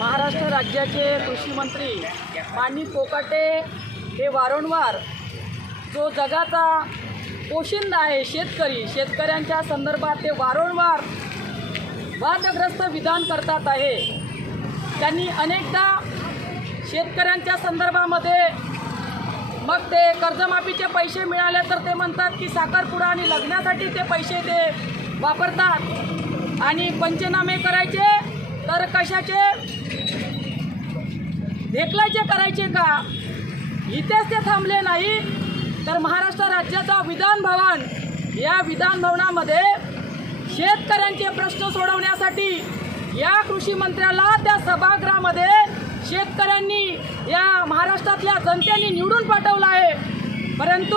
महाराष्ट्र राज्याचे कृषी मंत्री माननीय कोकाटे हे वारंवार जो जगाचा पोशिंदा आहे शेतकऱ्यांच्या संदर्भात ते वारंवार वादग्रस्त विधान करतात आहे। त्यांनी अनेकदा शेतकऱ्यांच्या संदर्भामध्ये मग ते कर्जमाफीचे पैसे मिळाले तर ते म्हणतात की साखरपुडा आणि लग्नासाठी ते पैसे ते वापरतात आणि पंचनामे करायचे तर कशाचे ढेकलाचे करायचे का। इथेच ते थांबले नाही तर महाराष्ट्र राज्याचा विधान भवन या विधान भवनामध्ये शेतकऱ्यांचे प्रश्न सोडवण्यासाठी या कृषी मंत्र्याला त्या सभागृहामध्ये शेतकऱ्यांनी या महाराष्ट्रातल्या जनतेने निवडून पाठवलं आहे। परंतु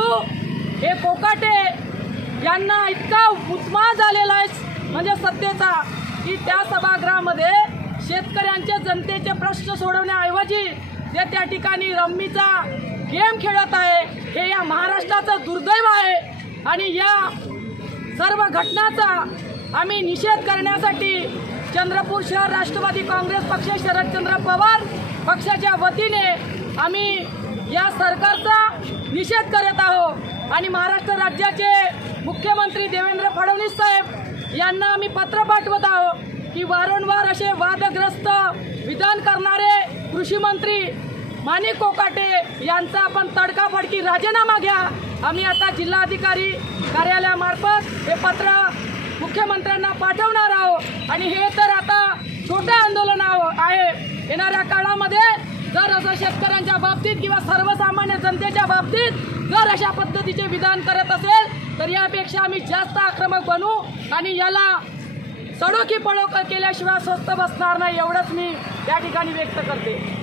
हे कोकाटे यांना इतका उत्मा झालेला आहे म्हणजे सत्तेचा की त्या सभागृहामध्ये शेतकऱ्यांचे जनतेचे प्रश्न सोडवण्याऐवजी ते त्या ठिकाणी रम्मीचा गेम खेळत आहे। हे या महाराष्ट्राचं दुर्दैव आहे आणि या सर्व घटनाचा आम्ही निषेध करण्यासाठी चंद्रपूर शहर राष्ट्रवादी काँग्रेस पक्ष शरदचंद्र पवार पक्षाच्या वतीने आम्ही या सरकारचा निषेध करत आहोत आणि महाराष्ट्र राज्याचे मुख्यमंत्री देवेंद्र फडणवीस साहेब यांना आम्ही पत्र पाठवत आहोत की वारंवार असे वादग्रस्त विधान करणारे कृषी मंत्री माननीय कोकाटे यांचा आपण तडकाफडकी राजीनामा घ्या। आम्ही आता जिल्हाधिकारी कार्यालयामार्फत हे पत्र मुख्यमंत्र्यांना पाठवणार आहोत आणि हे तर आता छोटे आंदोलन आहे। येणाऱ्या काळामध्ये जर असं शेतकऱ्यांच्या बाबतीत किंवा सर्वसामान्य जनतेच्या बाबतीत जर अशा पद्धतीचे विधान करत असेल तर यापेक्षा आम्ही जास्त आक्रमक बनू आणि याला सडो की पळो केल्याशिवाय स्वस्त बसणार नाही एवढंच मी या ठिकाणी व्यक्त करते।